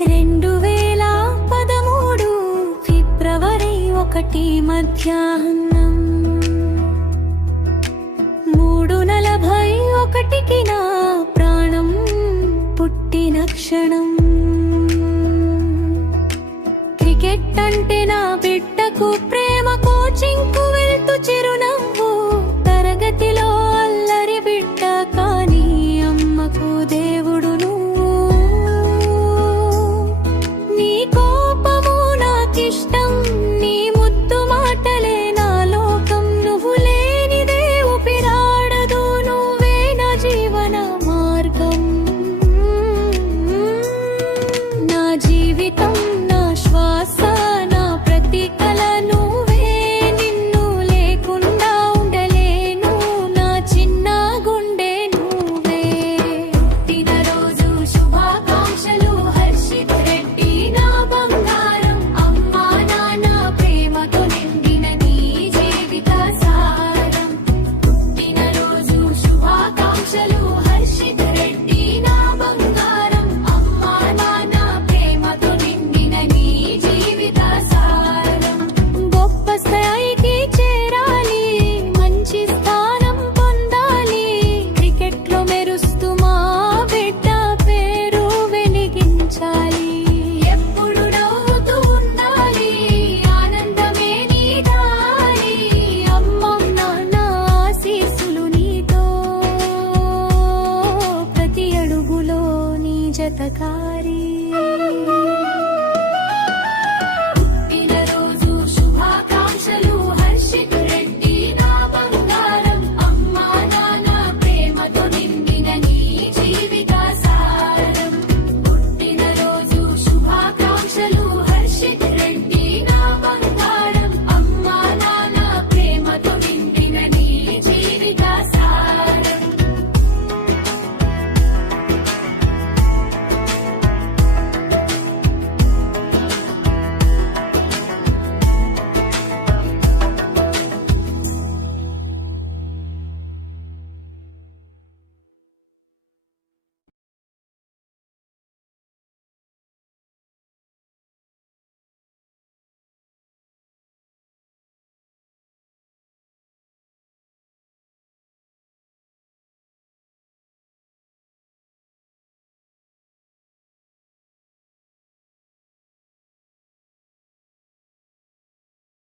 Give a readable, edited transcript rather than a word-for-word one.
2013 ఫిబ్రవరి 1 మధ్యాహ్నం 3:41కి నా ప్రాణం పుట్టిన క్షణం. క్రికెట్ అంటే నా బిడ్డకు ప్రేమ, కోచింగ్కు వెళ్తూ చిరునవ్వు, తరగతిలో అల్లరి బిడ్డ కానీ అమ్మకు దేవుడు నువ్వు. నీ కోపము నాకిష్టం, నీ ముద్దు మాటలే నా లోకం, నువ్వు లేనిదే ఊపిరాడదు, నువ్వే నా జీవన మార్గం. నా జీవితం నా శ్వాస, నా ప్రతి కల నువ్వే, నిన్ను లేకుండా ఉండలేను, నా చిన్న గుండె నువ్వే. పుట్టినరోజు శుభాకాంక్షలు హర్షిత్ రెడ్డి నా బంగారం, అమ్మా నాన్న ప్రేమతో నిండిన నీ జీవిత సారం. పుట్టినరోజు శుభాకాంక్షలు హర్షిత్ రెడ్డి నా బంగారం, అమ్మా నాన్న ప్రేమతో నిండిన నీ జీవిత సారం. గొప్ప స్థాయికి చేరాలి, మంచి స్థానం పొందాలి, క్రికెట్లో మెరుస్తూ మా బిడ్డ పేరు వెలిగించాలి. ఎప్పుడు నవ్వుతూ ఉండాలి, ఆనందమే నీ దారి, అమ్మం నాన్న ఆశీస్సులు నీతో, ప్రతి అడుగులో నీ జతకారి.